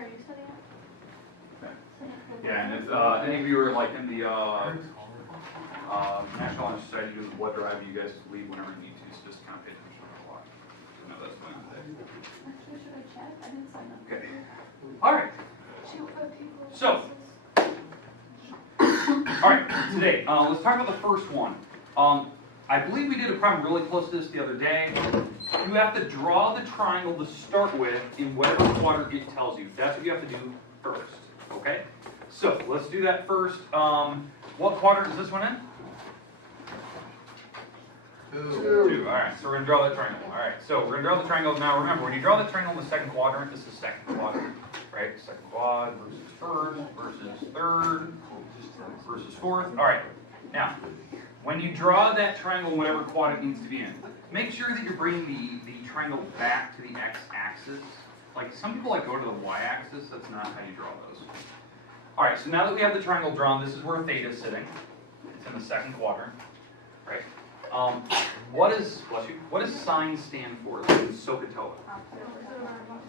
are you studying at? Yeah, and if any of you are like in the National Honor Society doing the blood drive, you guys leave whenever you need to, so just kind of pay attention to the clock. I know that's going on today. Actually, should I check? I didn't sign up. Okay. All right. So, all right, today, let's talk about the first one. I believe we did a problem really close to this the other day. You have to draw the triangle to start with in whatever quadrant it tells you. That's what you have to do first, okay? So, let's do that first. What quadrant is this one in? 2. All right, so we're going to draw that triangle. All right, so we're going to draw the triangle. Now remember, when you draw the triangle in the second quadrant, this is second quadrant, right? Second quad versus first versus third versus fourth. All right, now, when you draw that triangle, whatever quadrant it needs to be in, make sure that you're bringing the triangle back to the x-axis. Like, some people like go to the y-axis. That's not how you draw those. All right, so now that we have the triangle drawn, this is where theta is sitting. It's in the second quadrant, right? What does sine stand for? This is SOHCAHTOA.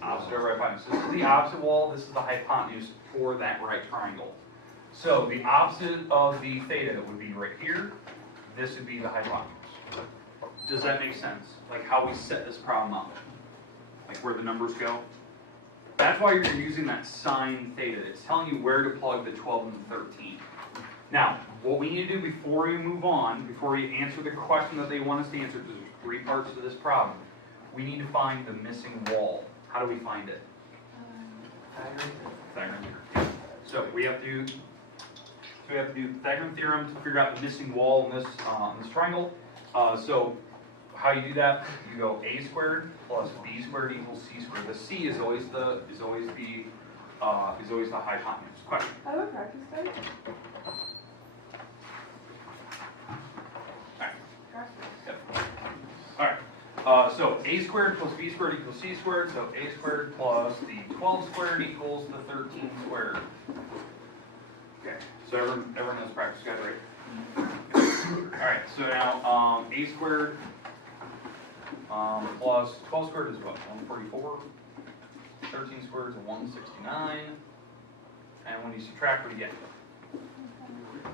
Opposite over hypotenuse. This is the opposite wall. This is the hypotenuse for that right triangle. So the opposite of the theta would be right here. This would be the hypotenuse. Does that make sense? Like how we set this problem up? Like where the numbers go? That's why you're using that sine theta. It's telling you where to plug the 12 and the 13. Now, what we need to do before we move on, before we answer the question that they want us to answer, because there's 3 parts to this problem, we need to find the missing wall. How do we find it? Pythagorean theorem. So we have to do Pythagorean theorem to figure out the missing wall in this triangle. So how you do that? You go a squared plus b squared equals c squared. The c is always the hypotenuse. Question. I have a practice guide. Alright, so a squared plus b squared equals c squared, so a squared plus the 12 squared equals the 13 squared. Okay, so everyone knows practice guide, right? Alright, so now a squared plus 12 squared is what? 144. 13 squared is 169. And when you subtract, what do you get?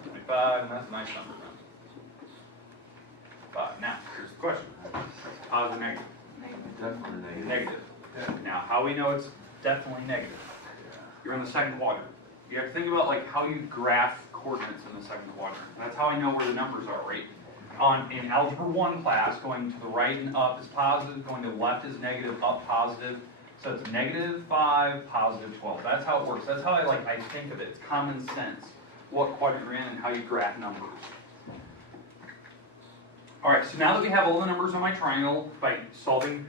25, and that's a nice number. Now, here's the question. Positive, negative? Definitely negative. Negative. Now, how we know it's definitely negative? You're in the second quadrant. You have to think about like how you graph coordinates in the second quadrant. That's how I know where the numbers are, right? In Algebra 1 class, going to the right and up is positive, going to the left is negative, up positive. So it's -5, +12. That's how it works. That's how I think of it. It's common sense. What quadrant you're in and how you graph numbers. All right, so now that we have all the numbers on my triangle by solving,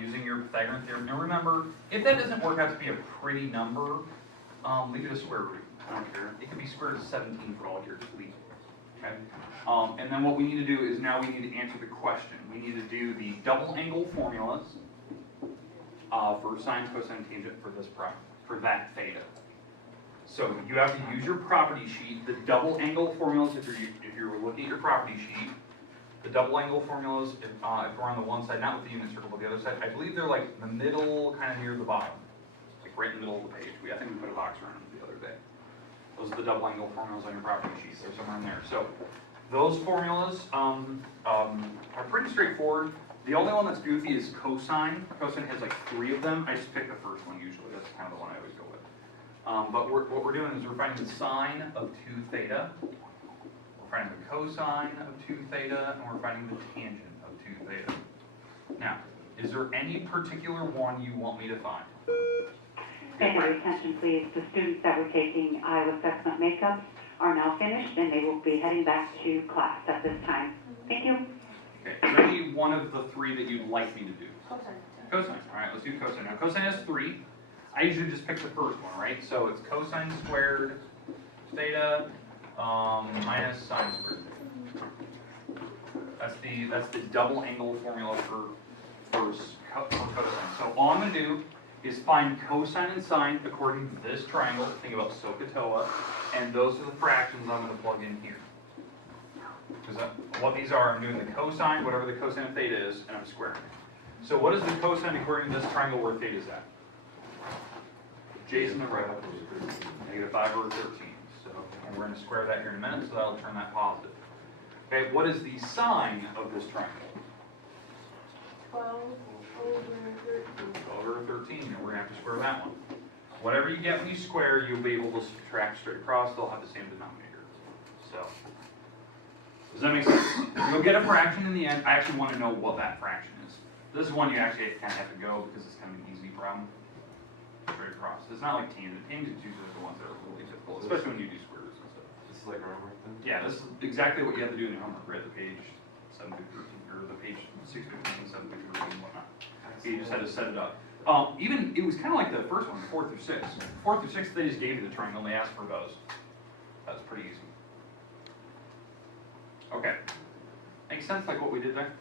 using your Pythagorean theorem. Now remember, if that doesn't work out to be a pretty number, leave it a square root. I don't care. It could be square root of 17 for all here. Just leave it. Okay. And then what we need to do is now we need to answer the question. We need to do the double angle formulas for sine, cosine, tangent for this problem, for that theta. So you have to use your property sheet. The double angle formulas, if you're looking at your property sheet, the double angle formulas, if we're on the one side, not with the unit circle, but the other side, I believe they're like the middle, kind of near the bottom, like right in the middle of the page. I think we put a box around them the other day. Those are the double angle formulas on your property sheet. They're somewhere in there. So those formulas are pretty straightforward. The only one that's goofy is cosine. Cosine has like 3 of them. I just pick the first one usually. That's kind of the one I always go with. But what we're doing is we're finding the sine of 2 theta. We're finding the cosine of 2 theta, and we're finding the tangent of 2 theta. Now, is there any particular one you want me to find? Thank you. Attention, please. The students that were taking Iowa assessment makeups are now finished, and they will be heading back to class at this time. Thank you. Okay, is there any one of the 3 that you'd like me to do? Cosine. Cosine. All right, let's do cosine. Now, cosine has 3. I usually just pick the first one, right? So it's cosine squared theta minus sine squared theta. That's the double angle formula for cosine. So all I'm going to do is find cosine and sine according to this triangle. Think about SOHCAHTOA, and those are the fractions I'm going to plug in here. Because what these are, I'm doing the cosine, whatever the cosine of theta is, and I'm squaring it. So what is the cosine according to this triangle where theta is at? Jason and Red, -5 over 13. So, and we're going to square that here in a minute, so that'll turn that positive. Okay, what is the sign of this triangle? 12 over 13. 12 over 13, and we're going to have to square that one. Whatever you get when you square, you'll be able to subtract straight across. They'll have the same denominator. So, does that make sense? You'll get a fraction in the end. I actually want to know what that fraction is. This is one you actually kind of have to go because it's kind of an easy problem. Straight across. It's not like tangent. Tangents usually are the ones that are really difficult, especially when you do squares and stuff. This is like our homework then? Yeah, this is exactly what you have to do in your homework. Right, the page 7 through 13, or the page 6 through 13, 7 through 13, and whatnot. You just had to set it up. Even, it was kind of like the first one, 4 through 6. 4 through 6, they just gave you the triangle and they asked for those. That was pretty easy. Okay. Makes sense like what we did there?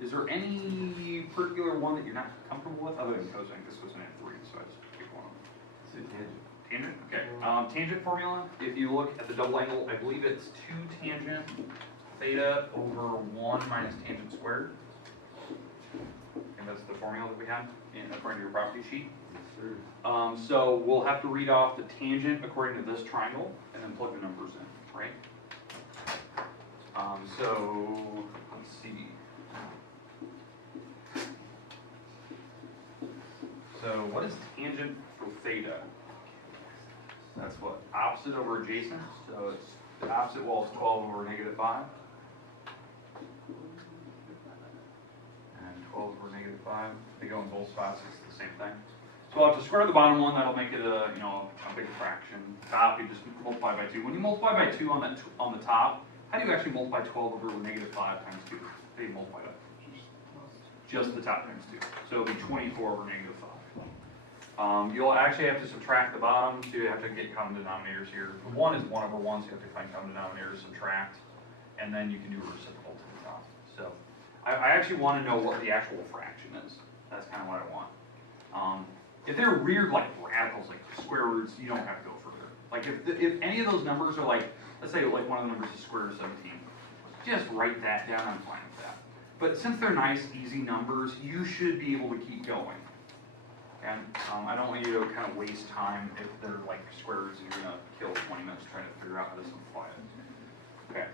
Is there any particular one that you're not comfortable with other than cosine? This was an at 3, so I just picked one of them. It's a tangent. Tangent? Okay. Tangent formula, if you look at the double angle, I believe it's 2 tangent theta over 1 minus tangent squared. And that's the formula that we have according to your property sheet. Yes, sir. So we'll have to read off the tangent according to this triangle and then plug the numbers in, right? So let's see. So what is tangent for theta? That's what? Opposite over adjacent. So it's the opposite wall is 12 over -5. And 12 over -5. They go in both spots, it's the same thing. So I'll have to square the bottom one, that'll make it a, a big fraction. Top, you just multiply by 2. When you multiply by 2 on the top, how do you actually multiply 12 over -5 times 2? How do you multiply that? Just the top times 2. So it'll be 24 over -5. You'll actually have to subtract the bottom, so you have to get common denominators here. The 1 is 1 over 1, so you have to find common denominators, subtract, and then you can do a reciprocal to the top. So I actually want to know what the actual fraction is. That's kind of what I want. If they're weird, like radicals, like square roots, you don't have to go further. Like if any of those numbers are like, let's say like one of the numbers is square root of 17, just write that down, I'm fine with that. But since they're nice, easy numbers, you should be able to keep going. And I don't want you to kind of waste time if they're like square roots and you're going to kill 20 minutes trying to figure out how to simplify it. Okay.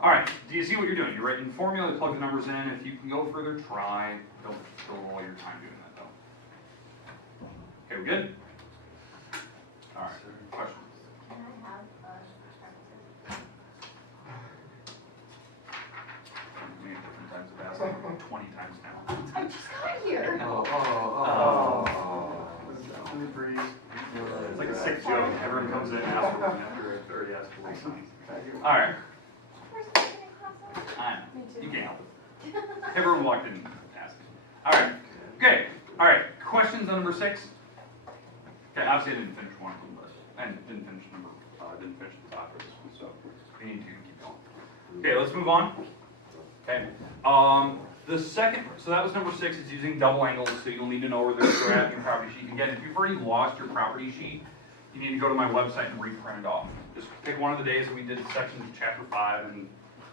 All right, do you see what you're doing? You're writing formula, plug the numbers in. If you can go further, try. Don't fill all your time doing that, though. Okay, we good? All right, questions? Can I have Many different times of asking, 20 times now. I just got here. It's like a sick joke. Everyone comes in and asks for one after I already asked for something. All right. Where's the second class? I know. Me too. You can't help it. Everyone walked in and asked. All right. Okay. All right. Questions on number 6? Okay. Obviously, I didn't finish one of them, but I didn't finish the top of this one, so we need to keep going. Okay. Let's move on. Okay. The second, so that was number 6. It's using double angles, so you'll need to know where they're at in your property sheet. Again, if you've already lost your property sheet, you need to go to my website and reprint it off. Just pick one of the days that we did sections of chapter 5, and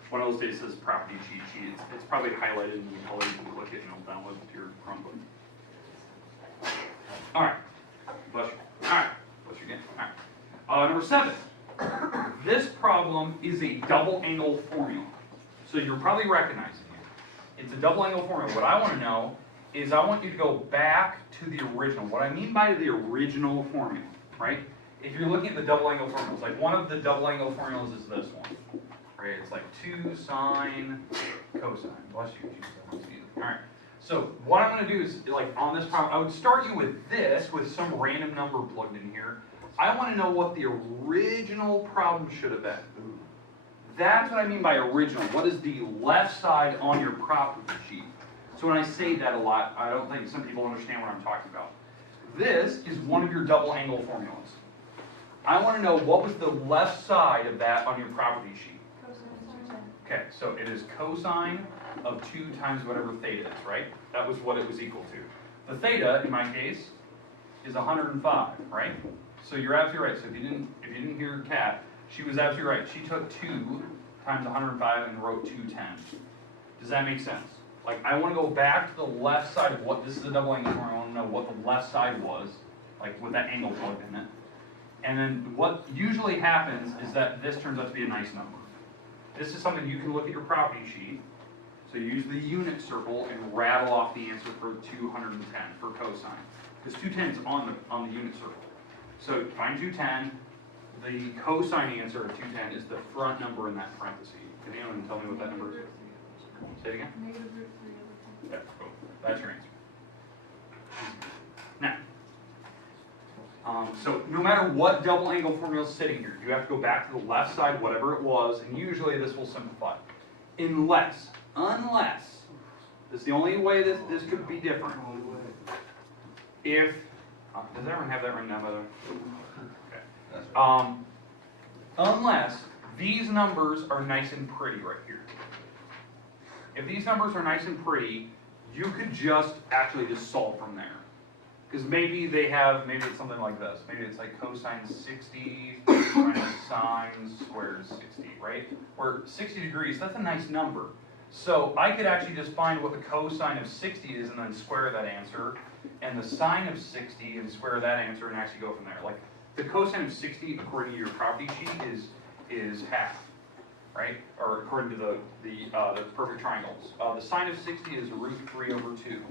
one of those days says property sheet. It's probably highlighted in color. You can look at it and download it to your Chromebook. All right. Bless you. All right. Bless you again. All right. Number 7. This problem is a double angle formula. So you're probably recognizing it. It's a double angle formula. What I want to know is I want you to go back to the original. What I mean by the original formula, right? If you're looking at the double angle formulas, like one of the double angle formulas is this one, right? It's like 2 sine cosine. Bless you, Jesus. All right. So what I'm going to do is, like on this problem, I would start you with this, with some random number plugged in here. I want to know what the original problem should have been. That's what I mean by original. What is the left side on your property sheet? So when I say that a lot, I don't think some people understand what I'm talking about. This is one of your double angle formulas. I want to know what was the left side of that on your property sheet. Okay, so it is cosine of 2 times whatever theta is, right? That was what it was equal to. The theta, in my case, is 105, right? So you're absolutely right. So if you didn't hear Kat, she was absolutely right. She took 2 times 105 and wrote 210. Does that make sense? Like, I want to go back to the left side of what, this is a double angle formula. I want to know what the left side was like with that angle plugged in it. And then what usually happens is that this turns out to be a nice number. This is something you can look at your property sheet. So use the unit circle and rattle off the answer for 210 for cosine. Because 210 is on the unit circle. So find 210. The cosine answer of 210 is the front number in that parenthesis. Can anyone tell me what that number is? Say it again. Negative root 3 over 10. Yeah, cool. That's your answer. Now, so no matter what double angle formula is sitting here, you have to go back to the left side, whatever it was, and usually this will simplify. Unless, this is the only way this could be different. If, does everyone have that written down by the way? Okay. Unless these numbers are nice and pretty right here. If these numbers are nice and pretty, you could just actually just solve from there. Because maybe it's something like this. Maybe it's like cosine 60 minus sine squared 60, right? Or 60 degrees, that's a nice number. So I could actually just find what the cosine of 60 is and then square that answer, and the sine of 60 and square that answer and actually go from there. Like the cosine of 60 according to your property sheet is half, right? Or according to the perfect triangles. The sine of 60 is root 3 over 2.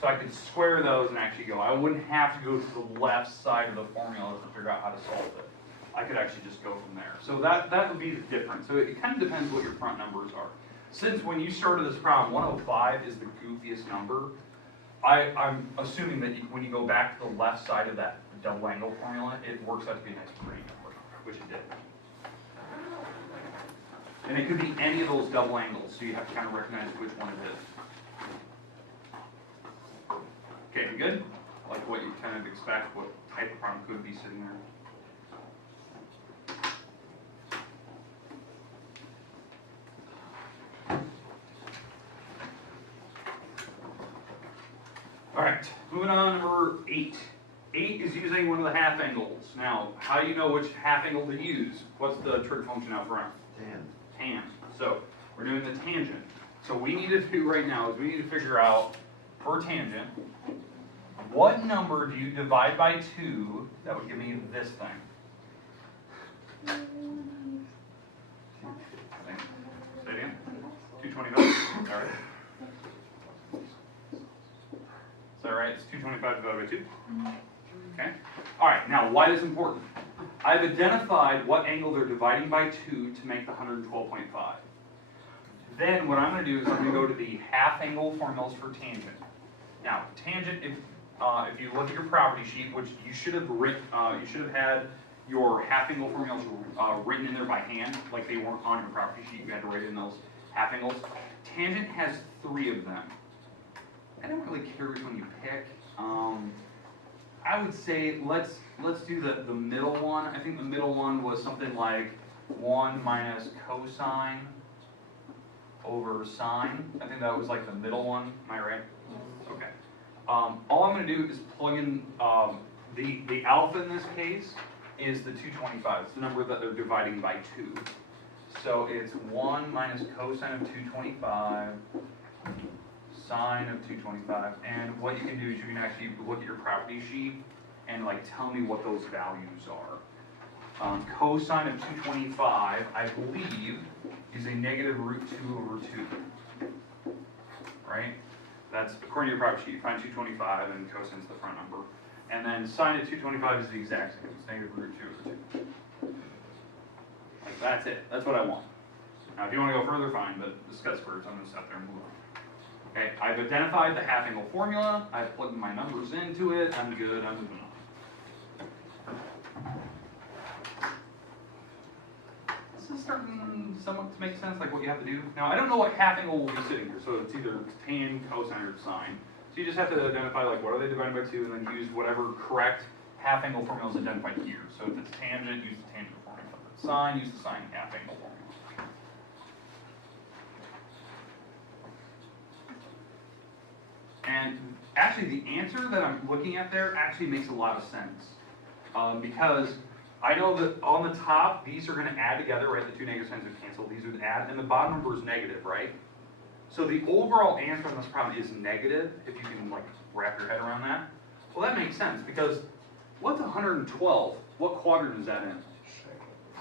So I could square those and actually go. I wouldn't have to go to the left side of the formula to figure out how to solve it. I could actually just go from there. So that would be the difference. So it kind of depends what your front numbers are. Since when you started this problem, 105 is the goofiest number, I'm assuming that when you go back to the left side of that double angle formula, it works out to be a nice pretty number, which it did. And it could be any of those double angles, so you have to kind of recognize which one it is. Okay, we good? Like what you kind of expect, what type of problem could be sitting there. All right, moving on, number 8. 8 is using one of the half angles. Now, how do you know which half angle to use? What's the trig function out front? Tan. So, we're doing the tangent. So what we need to do right now is we need to figure out, for tangent, what number do you divide by 2 that would give me this thing? Say it again. 225. All right. Is that right? It's 225 divided by 2? Okay. All right, now why is this important? I've identified what angle they're dividing by 2 to make the 112.5. Then what I'm going to do is I'm going to go to the half angle formulas for tangent. Now, tangent, if you look at your property sheet, which you should have had your half angle formulas written in there by hand, like they weren't on your property sheet. You had to write in those half angles. Tangent has 3 of them. I don't really care which one you pick. I would say let's do the middle one. I think the middle one was something like 1 minus cosine over sine. I think that was like the middle one. Am I right? Okay. All I'm going to do is plug in the alpha in this case is the 225. It's the number that they're dividing by 2. So it's 1 minus cosine of 225 sine of 225. And what you can do is you can actually look at your property sheet and like tell me what those values are. Cosine of 225, I believe, is a negative root 2 over 2. Right? That's according to your property sheet. You find 225 and cosine is the front number. And then sine of 225 is the exact same. It's negative root 2 over 2. Like that's it. That's what I want. Now if you want to go further, fine, but this got squared, so I'm going to stop there and move on. Okay, I've identified the half angle formula. I've plugged my numbers into it. I'm good. I'm moving on. This is starting somewhat to make sense, like what you have to do. Now, I don't know what half angle will be sitting here, so it's either tan, cosine, or sine. So you just have to identify, like, what are they divided by 2, and then use whatever correct half angle formula is identified here. So if it's tangent, use the tangent formula. If it's sine, use the sine half angle formula. And actually, the answer that I'm looking at there actually makes a lot of sense. Because I know that on the top, these are going to add together, right? The two negative signs would cancel. These would add, and the bottom number is negative, right? So the overall answer on this problem is negative, if you can like wrap your head around that. Well, that makes sense, because what's 112? What quadrant is that in?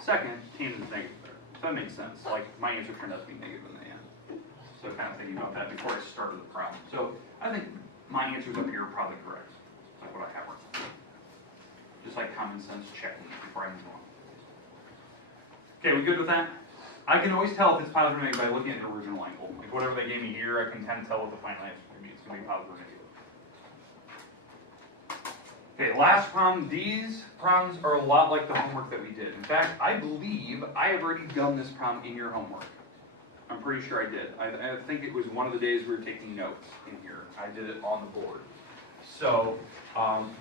Second, tangent's negative there. So that makes sense. Like, my answer turned out to be negative in the end. So kind of thinking about that before I started the problem. So I think my answers up here are probably correct. Like what I have right. Just like common sense checking before I move on. Okay, we good with that? I can always tell if it's positive or negative by looking at the original angle. Like whatever they gave me here, I can kind of tell what the final answer is going to be. It's going to be positive or negative. Okay, last problem. These problems are a lot like the homework that we did. In fact, I believe I have already done this problem in your homework. I'm pretty sure I did. I think it was one of the days we were taking notes in here. I did it on the board. So,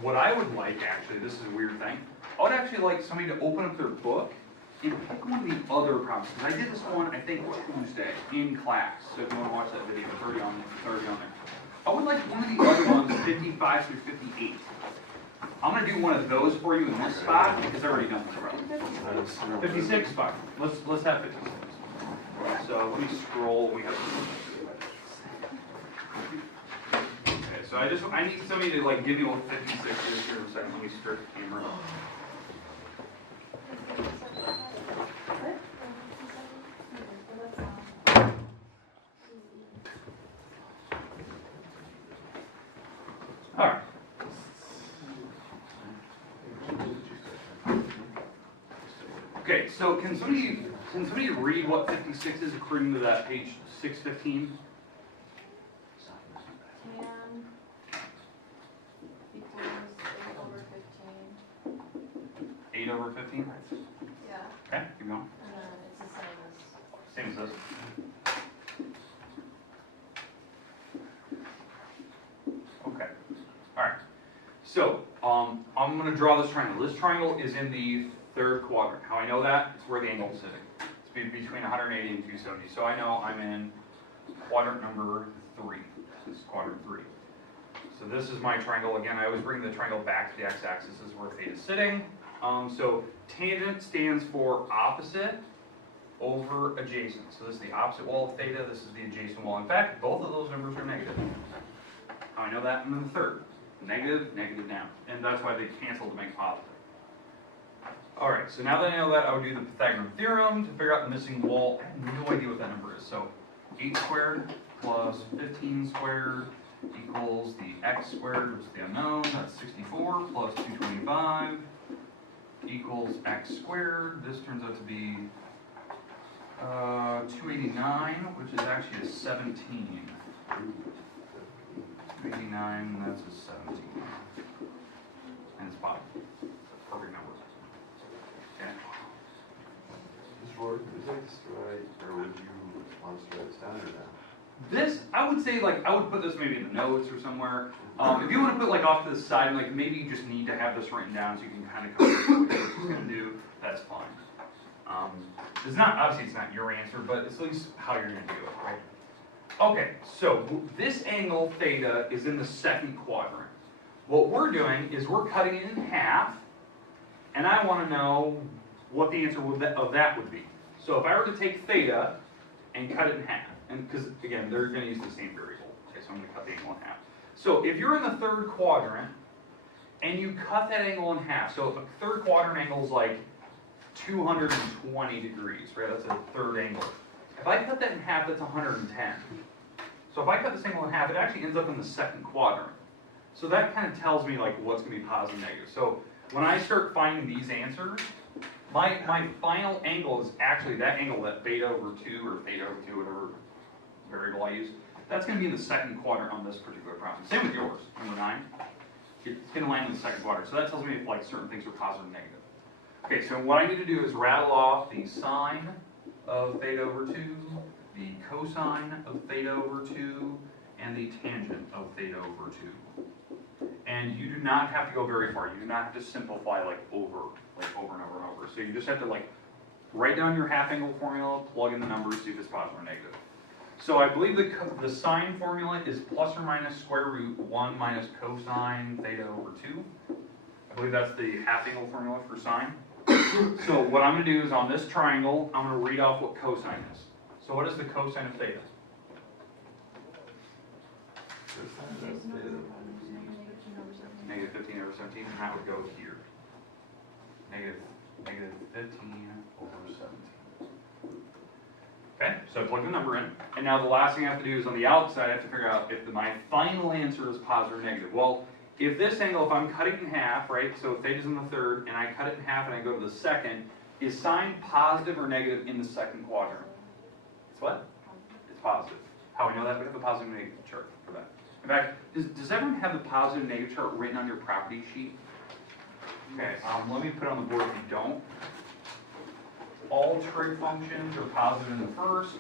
what I would like, actually, this is a weird thing, I would actually like somebody to open up their book and pick one of the other problems. Because I did this one, I think, Tuesday in class. So if you want to watch that video, it's already on there. I would like one of the other ones, 55 through 58. I'm going to do one of those for you in this spot because I've already done this problem. 56, fine. Let's have 56. So let me scroll. We have. Okay, so I need somebody to like give me what 56 is here in a second. Let me start the camera. All right. Okay, so can somebody read what 56 is according to that page 615? Can equals 8 over 15. 8 over 15? Yeah, Okay, keep going. and then it's the same as. Same as this. Okay, all right. So, I'm going to draw this triangle. This triangle is in the third quadrant. How I know that? It's where the angle is sitting. It's between 180 and 270. So I know I'm in quadrant number 3. This is quadrant 3. So this is my triangle. Again, I always bring the triangle back to the x-axis. This is where theta is sitting. So tangent stands for opposite over adjacent. So this is the opposite wall of theta. This is the adjacent wall. In fact, both of those numbers are negative. How I know that? And then the third. Negative, negative down. And that's why they cancel to make positive. Alright, so now that I know that, I would do the Pythagorean theorem to figure out the missing wall. I have no idea what that number is. So 8 squared plus 15 squared equals the x squared, which is the unknown. That's 64 plus 225 equals x squared. This turns out to be 289, which is actually a 17. 289, that's a 17. And it's bottom. Perfect number. Okay. Mr. Ward, is this right, or would you want us to write this down or not? This, I would say, like, I would put this maybe in the notes or somewhere. If you want to put, like, off to the side, like, maybe you just need to have this written down so you can kind of cover what it's going to do, that's fine. It's not, obviously, it's not your answer, but it's at least how you're going to do it, right? Okay, so this angle, theta, is in the second quadrant. What we're doing is we're cutting it in half, and I want to know what the answer of that would be. So if I were to take theta and cut it in half, and because, again, they're going to use the same variable. Okay, so I'm going to cut the angle in half. So if you're in the third quadrant, and you cut that angle in half, so if a third quadrant angle is like 220 degrees, right? That's a third angle. If I cut that in half, that's 110. So if I cut this angle in half, it actually ends up in the second quadrant. So that kind of tells me like what's going to be positive and negative. So when I start finding these answers, my final angle is actually that angle, that beta over 2 or theta over 2, whatever variable I use. That's going to be in the second quadrant on this particular problem. Same with yours, number 9. It's going to land in the second quadrant. So that tells me if like certain things are positive and negative. Okay, so what I need to do is rattle off the sine of theta over 2, the cosine of theta over 2, and the tangent of theta over 2. And you do not have to go very far. You do not have to simplify like over and over and over. So you just have to like write down your half angle formula, plug in the numbers, see if it's positive or negative. So I believe the sine formula is plus or minus square root 1 minus cosine theta over 2. I believe that's the half angle formula for sine. So what I'm going to do is on this triangle, I'm going to read off what cosine is. So what is the cosine of theta? negative 15 over 17, and that would go here. Negative 15 over 17. Okay, so I plug the number in, and now the last thing I have to do is on the outside, I have to figure out if my final answer is positive or negative. Well, if this angle, if I'm cutting it in half, right, so if theta is in the third, and I cut it in half and I go to the second, is sign positive or negative in the second quadrant? It's what? It's positive. How we know that? We have a positive and negative chart for that. In fact, does everyone have the positive and negative chart written on your property sheet? Okay, let me put it on the board if you don't. All trig functions are positive in the first,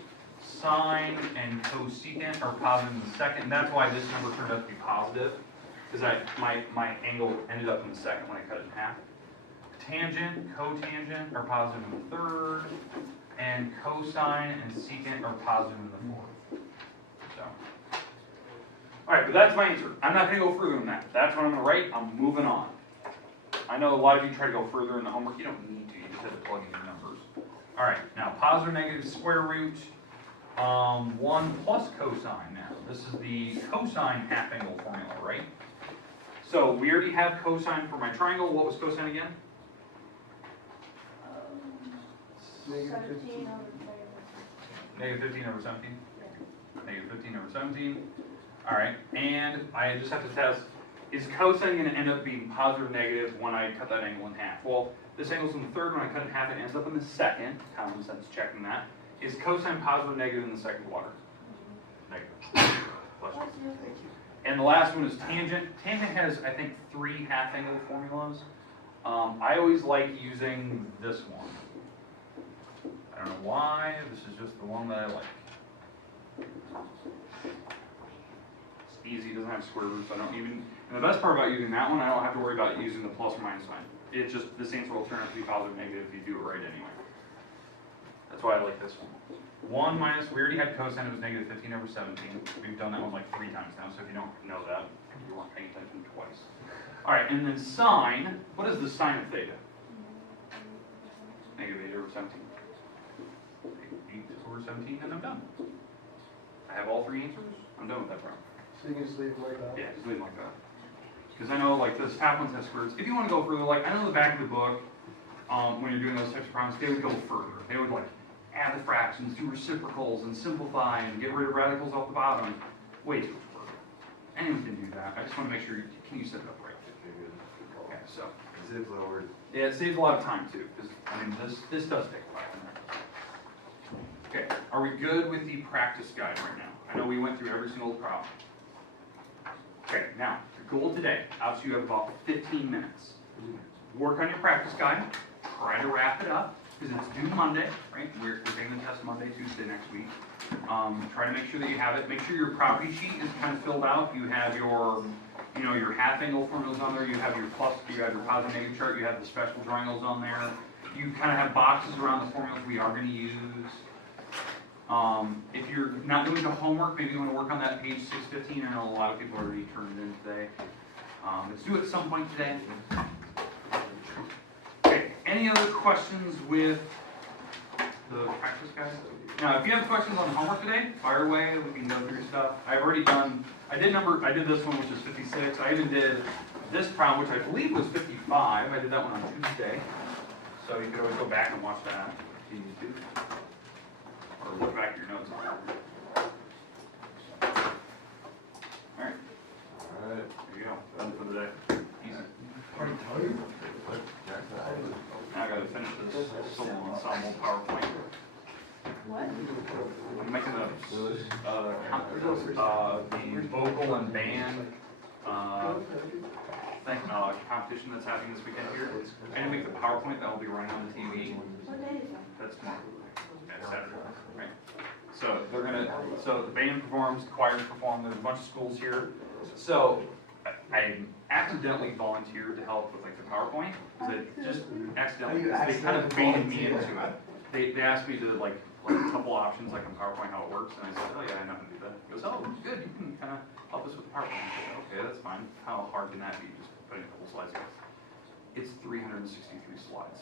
sine and cosecant are positive in the second, and that's why this number turned out to be positive, because my angle ended up in the second when I cut it in half. Tangent, cotangent are positive in the third, and cosine and secant are positive in the fourth. So, all right, but that's my answer. I'm not going to go further than that. That's what I'm going to write. I'm moving on. I know a lot of you try to go further in the homework. You don't need to. You just have to plug in your numbers. All right, now positive, negative, square root. 1 plus cosine now. This is the cosine half angle formula, right? So we already have cosine for my triangle. What was cosine again? 17 over 17. Negative 15 over 17? Negative 15 over 17. All right, and I just have to test, is cosine going to end up being positive or negative when I cut that angle in half? Well, this angle's in the third. When I cut it in half, it ends up in the second. Common sense checking that. Is cosine positive or negative in the second quadrant? Negative. And the last one is tangent. Tangent has, I think, 3 half angle formulas. I always like using this one. I don't know why. This is just the one that I like. It's easy. It doesn't have square roots. I don't even. And the best part about using that one, I don't have to worry about using the plus or minus sign. It's just this answer will turn out to be positive or negative if you do it right anyway. That's why I like this one. 1 minus, we already had cosine, it was negative 15 over 17. We've done that one like 3 times now, so if you don't know that, you weren't paying attention twice. All right, and then sine, what is the sine of theta? Negative 8 over 17. 8 over 17, and I'm done. I have all 3 answers. I'm done with that problem. So you can just leave it like that? Yeah, just leave it like that. Because I know, like, this half ones have square roots. If you want to go further, like, I know the back of the book, when you're doing those types of problems, they would go further. They would, like, add the fractions, do reciprocals, and simplify, and get rid of radicals off the bottom. Way too much work. Anyone can do that. I just want to make sure, can you set it up right? Okay, so. It saves a lot of work. Yeah, it saves a lot of time, too, because, I mean, this does take 5 minutes. Okay, are we good with the practice guide right now? I know we went through every single problem. Okay, now, the goal today, obviously you have about 15 minutes. Work on your practice guide, try to wrap it up, because it's due Monday, right? We're taking the test Monday, Tuesday next week. Try to make sure that you have it. Make sure your property sheet is kind of filled out. You have your, your half angle formulas on there. You have your plus, you have your positive negative chart. You have the special triangles on there. You kind of have boxes around the formulas we are going to use. If you're not doing the homework, maybe you want to work on that page 615. I know a lot of people already turned it in today. Let's do it at some point today. Okay, any other questions with the practice guide? Now, if you have questions on homework today, fire away, we can go through stuff. I've already done, I did this one, which is 56. I even did this problem, which I believe was 55. I did that one on Tuesday. So you could always go back and watch that if you need to. Or look back at your notes. Alright. Alright. There you go. Done for the day. Easy. Now I gotta finish this solo ensemble PowerPoint. What? I'm making the vocal and band competition that's happening this weekend here. I'm gonna make the PowerPoint that will be running on the TV. What day is that? That's tomorrow. That's Saturday, right? So the band performs, the choirs perform. There's a bunch of schools here. So I accidentally volunteered to help with like the PowerPoint. Just accidentally. They kind of baited me into it. They asked me to like a couple options like on PowerPoint how it works, and I said, oh yeah, I know how to do that. He goes, oh good, you can kind of help us with the PowerPoint. I said, okay, that's fine. How hard can that be? Just putting a couple slides in. It's 363 slides.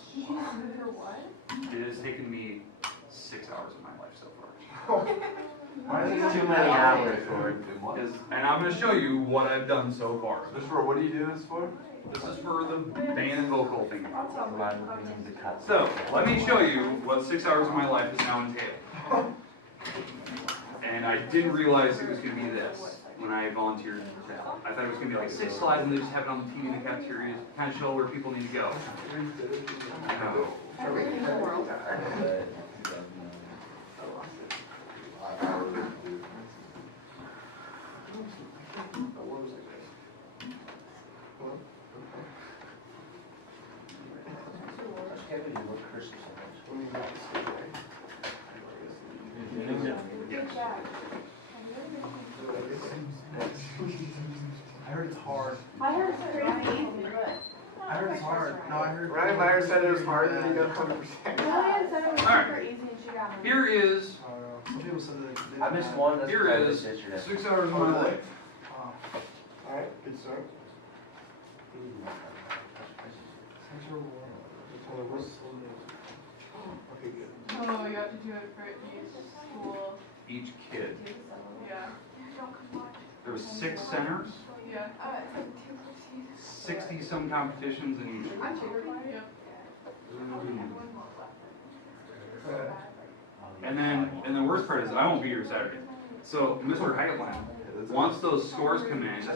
For what? It has taken me 6 hours of my life so far. Why is it too many hours, Lord? In what? And I'm gonna show you what I've done so far. Mr. Rohr, what do you do this for? This is for the band and vocal thing. The cuts. So, let me show you what 6 hours of my life is now entailed. And I didn't realize it was going to be this when I volunteered for that. I thought it was going to be like 6 slides and they just have it on the TV in the cafeteria, kind of show where people need to go. No. Everything in the world. Good job. I heard it's hard. I heard it's crazy easy. I heard it's hard. No, I heard. Ryan Meyer said it was hard and he got 100%. Ryan said it was super easy and she got me. Here is, Some people said that they didn't. I missed one. That's here what I is missed yesterday. 6 hours of my life. Alright, good start. Okay, good. Oh, you have to do it for each school. Each kid. Yeah. There was 6 centers, Yeah. 60 some competitions in each. Yep. And the worst part is I won't be here Saturday. So Mr. Heitland, once those scores come in,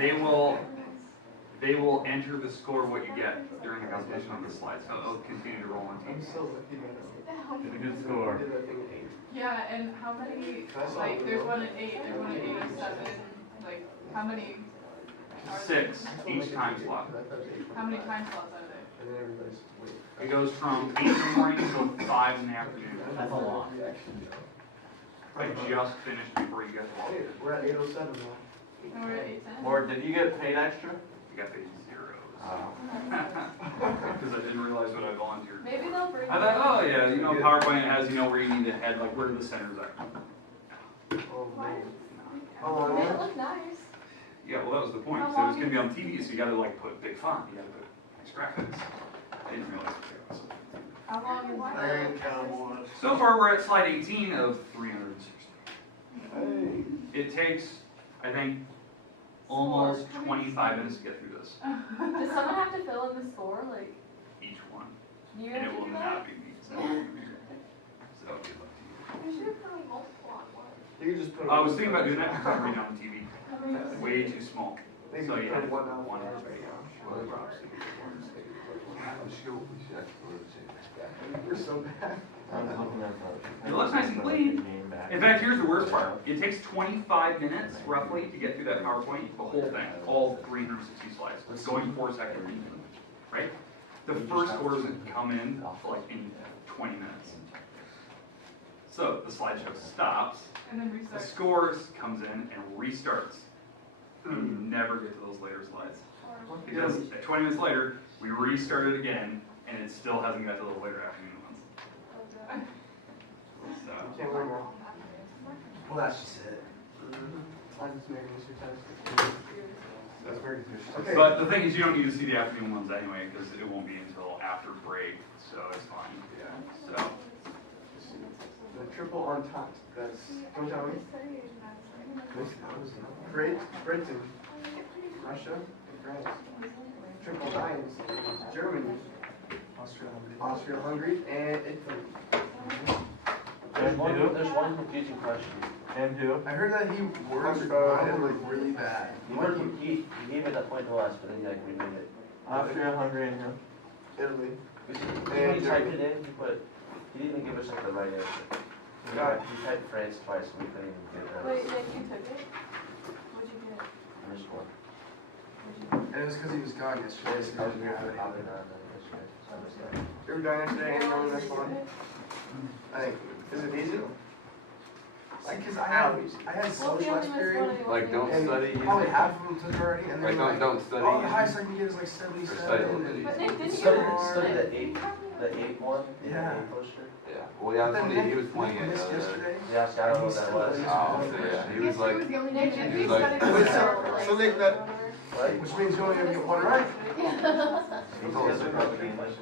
they will enter the score what you get during the competition on the slide. So it'll continue to roll on I'm teams. so lucky that It's a good score. I did that thing at 8. Yeah, and how many, like, there's one at 8, there's one at 8:07, like, how many, 6 each time slot. how many time slots are there? And then everybody's wait. It goes from 8 in the morning till 5 in the afternoon. That's a lot. I just finished before you guys walked Hey, in. we're at 8:07 now. And we're at 8:10? Lord, did you get paid extra? You got the zeros. Oh. Because I didn't realize what I volunteered. Maybe they'll bring. I thought, oh yeah, you know, PowerPoint has, you know, where you need to head, like where the centers are. Oh, man. It made it Oh, look nice. Yeah, well, that was the point. So it was going to be on TV, so you got to like put big font. You got to put nice graphics. I didn't realize it was. How long is I that? ain't Cowboys. So far, we're at slide 18 of 360. Hey. It takes, I think, almost 25 minutes to get through this. Does someone have to fill in the score? Like, Each one. you And have it to will do not that? be me. So good luck to you. You should have put multiple on one. You can just put. I was thinking about doing that because I'm reading on TV. How many was it? Way too small. They can So you put have one out one for inch. right now. We're so bad. I'm looking at the. It looks nice and clean. In fact, here's the worst part. It takes 25 minutes, roughly, to get through that PowerPoint, the whole thing, all 360 slides. It's going 4 seconds, right? The first scores come in like in 20 minutes. So the slideshow stops, And then the restart. scores comes in and restarts. And you never get to those later slides. Because 20 minutes later, we restart it again, and it still hasn't got to those later afternoon ones. So. Can't win now. Well, that's just it. I just made this your That's very efficient. Okay. But the thing is, you don't need to see the afternoon ones anyway, because it won't be until after break, so it's fine. Yeah. So, The triple on top. That's. Don't tell me. Great Britain, Russia, and France. Triple nines, Germany, Austria, Hungary, and Italy. There's one confusing question. And who? I heard that he words him like really bad. He gave it a point to us, but then he like renewed it. Austria, Hungary, and who? Italy. When he typed it in, he didn't even give us like the right answer. He typed France twice, and we couldn't even get that. Wait, then you took it? What'd you get? Underscore. And it was because he was gone yesterday, so he I was didn't here have for it. probably not yesterday, so I missed that. You ever done yesterday? Anyone this one? I think. Is it easy? Like, cause I had Well, we social only last missed period. one of Like, don't And study. Probably half of them took it already, and Like, then don't study. oh, the highest I can get is like study 77. a little bit. But Nick, didn't you Study, get study it? the eight one, the Yeah. eight poster. Yeah. Well, yeah, Then he was playing Nick it. missed yesterday. Yeah, see, I don't know what that was. Oh, so yeah, he was like, Nick, if he you was like- studied Wait, for so Nick, that- What? Which means you only gonna get one right. He told us about the English.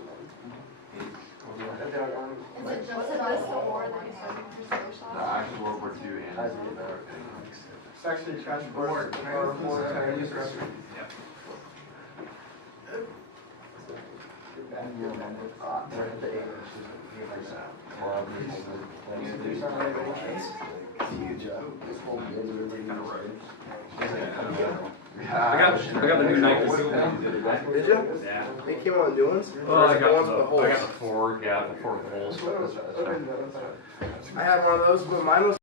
Is it just about the war that he's studying for social The actual World War II and That's Civil it. War. It's actually transport or Chinese restaurant. They're at the age of I got the new Nike. Did you? Yeah. They came out with new ones? Oh, Or I is it the ones with the got holes? the Ford, yeah, the Ford holes. I had one of those, but mine was